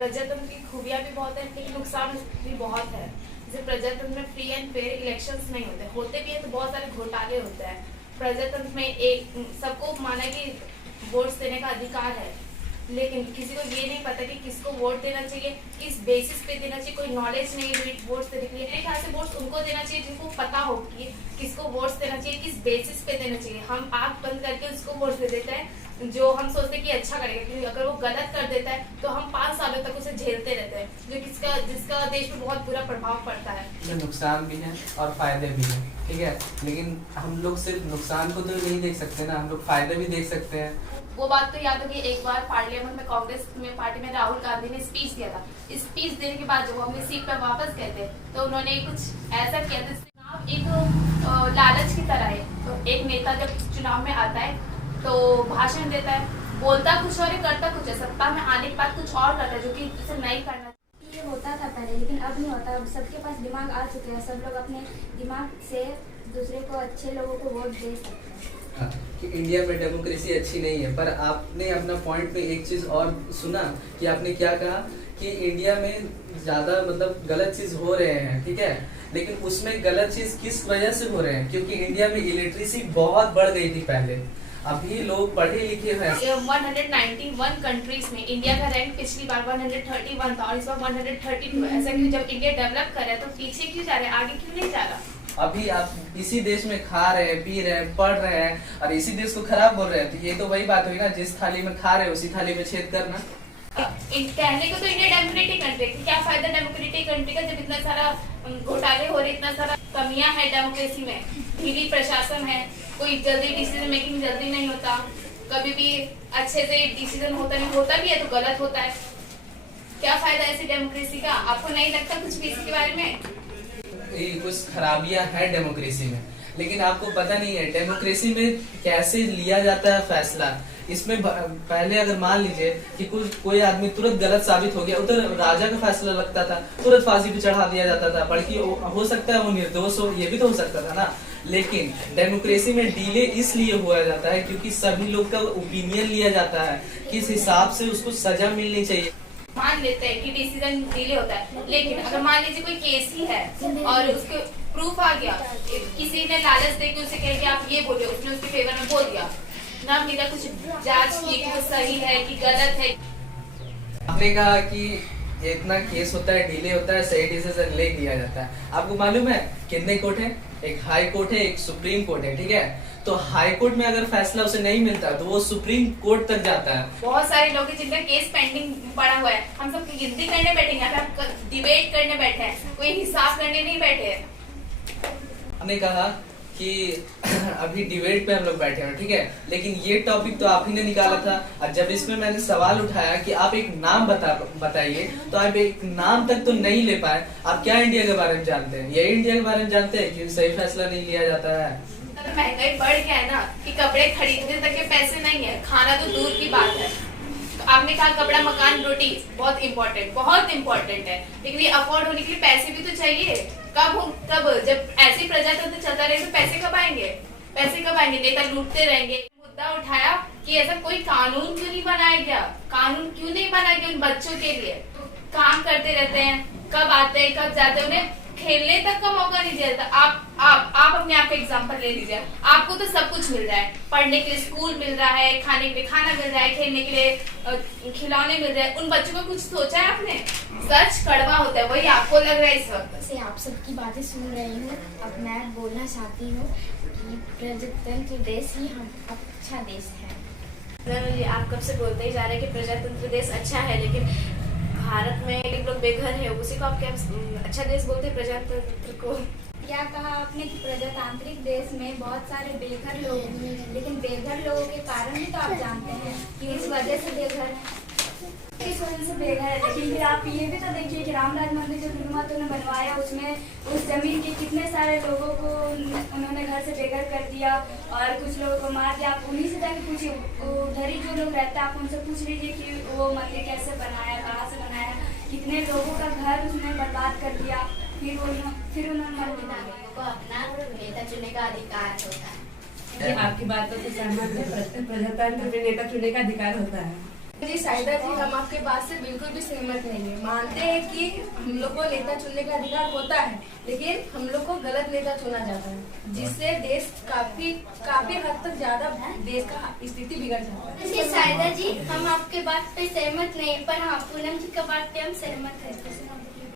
प्रजातंत्र की खूबियां भी बहुत है लेकिन नुकसान भी बहुत है। जैसे प्रजातंत्र में फ्री एंड फेयर इलेक्शंस नहीं होते भी है तो बहुत सारे घोटाले होते हैं। प्रजातंत्र में एक सबको माना कि वोट्स देने का अधिकार है, लेकिन किसी को ये नहीं पता कि किसको वोट देना चाहिए, किस बेसिस पे देना चाहिए। कोई नॉलेज नहीं है वोट्स देने के लिए। मेरे ख्याल से वोट्स उनको देना चाहिए जिनको पता हो कि किसको वोट्स देना चाहिए, किस बेसिस पे देना चाहिए। हम आंख बंद करके उसको वोट दे देते हैं जो हम सोचते हैं कि अच्छा करेगा, क्योंकि अगर वो गलत कर देता है तो हम 5 सालों तक उसे झेलते रहते हैं, जो जिसका देश पे बहुत बुरा प्रभाव पड़ता है। नुकसान भी है और फायदे भी हैं, ठीक है। लेकिन हम लोग सिर्फ नुकसान को तो नहीं देख सकते ना, हम लोग फायदे भी देख सकते हैं। वो बात तो याद होगी, एक बार पार्लियामेंट में कांग्रेस में पार्टी में राहुल गांधी ने स्पीच दिया था। स्पीच देने के बाद जब वो अपनी सीट पर वापस गए थे तो उन्होंने कुछ ऐसा किया था। चुनाव एक लालच की तरह है। तो एक नेता जब चुनाव में आता है तो भाषण देता है, बोलता कुछ और करता कुछ है। सत्ता में आने के बाद कुछ और करता है जो कि उसे नहीं करना। ये होता था पहले, लेकिन अब नहीं होता। अब सबके पास दिमाग आ चुके हैं, सब लोग अपने दिमाग से दूसरे को, अच्छे लोगों को वोट दे सकते हैं। कि इंडिया में डेमोक्रेसी अच्छी नहीं है, पर आपने अपना पॉइंट पे एक चीज और सुना कि आपने क्या कहा कि इंडिया में ज्यादा मतलब गलत चीज हो रहे हैं, ठीक है। लेकिन उसमें गलत चीज किस वजह से हो रहे हैं? क्योंकि इंडिया में इलिटरेसी बहुत बढ़ गई थी पहले, अभी लोग पढ़े लिखे हैं। 191 कंट्रीज में इंडिया का रैंक पिछली बार 131 था और इस बार 132 है। ऐसा क्यों? जब इंडिया डेवलप कर रहा है तो पीछे क्यों जा रहा है, आगे क्यों नहीं जा रहा? अभी आप इसी देश में खा रहे हैं, पी रहे हैं, पढ़ रहे हैं और इसी देश को खराब बोल रहे हैं, तो ये तो वही बात हुई ना, जिस थाली में खा रहे हैं उसी थाली में छेद करना। कहने को तो इंडिया डेमोक्रेटिक कंट्री, क्या फायदा डेमोक्रेटिक कंट्री का जब इतना सारा घोटाले हो रहे, इतना सारा कमियां है डेमोक्रेसी में। ढीली प्रशासन है, कोई जल्दी डिसीजन मेकिंग जल्दी नहीं होता, कभी भी अच्छे से डिसीजन होता भी है तो गलत होता है। क्या फायदा ऐसी डेमोक्रेसी का? आपको नहीं लगता कुछ भी इसके बारे में? कुछ खराबियां हैं डेमोक्रेसी में, लेकिन आपको पता नहीं है डेमोक्रेसी में कैसे लिया जाता है फैसला। इसमें पहले अगर मान लीजिए कि कोई आदमी तुरंत गलत साबित हो गया, उधर राजा का फैसला लगता था, तुरंत फांसी पे चढ़ा दिया जाता था, बल्कि हो सकता है वो निर्दोष हो, ये भी तो हो सकता था ना। लेकिन डेमोक्रेसी में डिले इसलिए हुआ जाता है क्योंकि सभी लोग का ओपिनियन लिया जाता है, किस हिसाब से उसको सजा मिलनी चाहिए। मान लेते हैं कि डिसीजन डिले होता है, लेकिन अगर मान लीजिए कोई केस ही है और उसके प्रूफ आ गया, किसी ने लालच देके उसे कह के आप ये बोलिए, उसने उसके फेवर में बोल दिया, ना बिना कुछ जांच किए कि वो सही है कि गलत है। आपने कहा कि इतना केस होता है, डिले होता है, सही डिसीजन ले लिया जाता है। आपको मालूम है कितने कोर्ट है? एक हाई कोर्ट है, एक सुप्रीम कोर्ट है, ठीक है। तो हाई कोर्ट में अगर फैसला उसे नहीं मिलता तो वो सुप्रीम कोर्ट तक जाता है। बहुत सारे लोग हैं जिनका केस पेंडिंग पड़ा हुआ है। हम सब गिनती करने बैठेंगे, हम डिबेट करने बैठे हैं, कोई हिसाब करने नहीं बैठे हैं। हमने कहा कि अभी डिबेट पे हम लोग बैठे हैं, ठीक है, लेकिन ये टॉपिक तो आप ही ने निकाला था। और जब इसमें मैंने सवाल उठाया कि आप एक नाम बताइए, तो आप एक नाम तक तो नहीं ले पाए। आप क्या इंडिया के बारे में जानते हैं? यही इंडिया के बारे में जानते हैं कि सही फैसला नहीं लिया जाता है। महंगाई बढ़ गया है ना कि कपड़े खरीदने तक के पैसे नहीं है, खाना तो दूर की बात है। तो आपने कहा कपड़ा, मकान, रोटी बहुत इम्पोर्टेंट है, लेकिन ये अफोर्ड होने के लिए पैसे भी तो चाहिए। कब जब ऐसी प्रजातंत्र चलता रहे तो पैसे कब आएंगे? नेता लूटते रहेंगे। मुद्दा उठाया कि ऐसा कोई कानून क्यों नहीं बनाया गया उन बच्चों के लिए? काम करते रहते हैं, कब आते हैं कब जाते हैं, उन्हें खेलने तक का मौका नहीं दिया जाता। आप अपने आप का एग्जांपल ले लीजिए। आपको तो सब कुछ मिल रहा है, पढ़ने के लिए स्कूल मिल रहा है, खाने के लिए खाना मिल रहा है, खेलने के लिए खिलौने मिल रहे हैं। उन बच्चों को कुछ सोचा है आपने? सच कड़वा होता है, वही आपको लग रहा है इस वक्त से। आप सबकी बातें सुन रही हूँ, अब मैं बोलना चाहती हूँ कि प्रजातंत्र देश ही हम अच्छा देश है। आप कब से बोलते ही जा रहे हैं कि प्रजातंत्र देश अच्छा है, लेकिन भारत में एक लोग बेघर है, उसी को आप क्या अच्छा देश बोलते हैं प्रजातंत्र को? क्या कहा आपने कि प्रजातांत्रिक देश में बहुत सारे बेघर लोग हैं, लेकिन बेघर लोगों के कारण भी तो आप जानते हैं कि इस वजह से बेघर है, किस वजह से बेघर है। लेकिन फिर आप ये भी तो देखिए कि रामराज मंदिर जो निर्माता ने बनवाया, उसमें उस जमीन के कितने सारे लोगों को उन्होंने घर से बेघर कर दिया और कुछ लोगों को मार दिया। आप उन्हीं से जाके पूछिए, उधर ही जो लोग रहते हैं, आप उनसे पूछ लीजिए कि वो मंदिर कैसे बनाया, कहाँ से बनाया, कितने लोगों का घर उसने बर्बाद कर दिया। फिर उन्होंने नागरिकों को अपना नेता चुनने का अधिकार होता है। ये आपकी बातों से सहमत है। प्रजातंत्र में नेता चुनने का अधिकार होता है। जी साइदा जी, हम आपके बात से बिल्कुल भी सहमत नहीं है। मानते हैं कि हम लोग को नेता चुनने का अधिकार होता है, लेकिन हम लोग को गलत नेता चुना जाता है, जिससे देश काफी हद तक ज्यादा देश का स्थिति बिगड़ जाता है। जी साइदा जी, हम आपके बात पे सहमत नहीं, पर हाँ पूनम जी का बात पे हम सहमत है।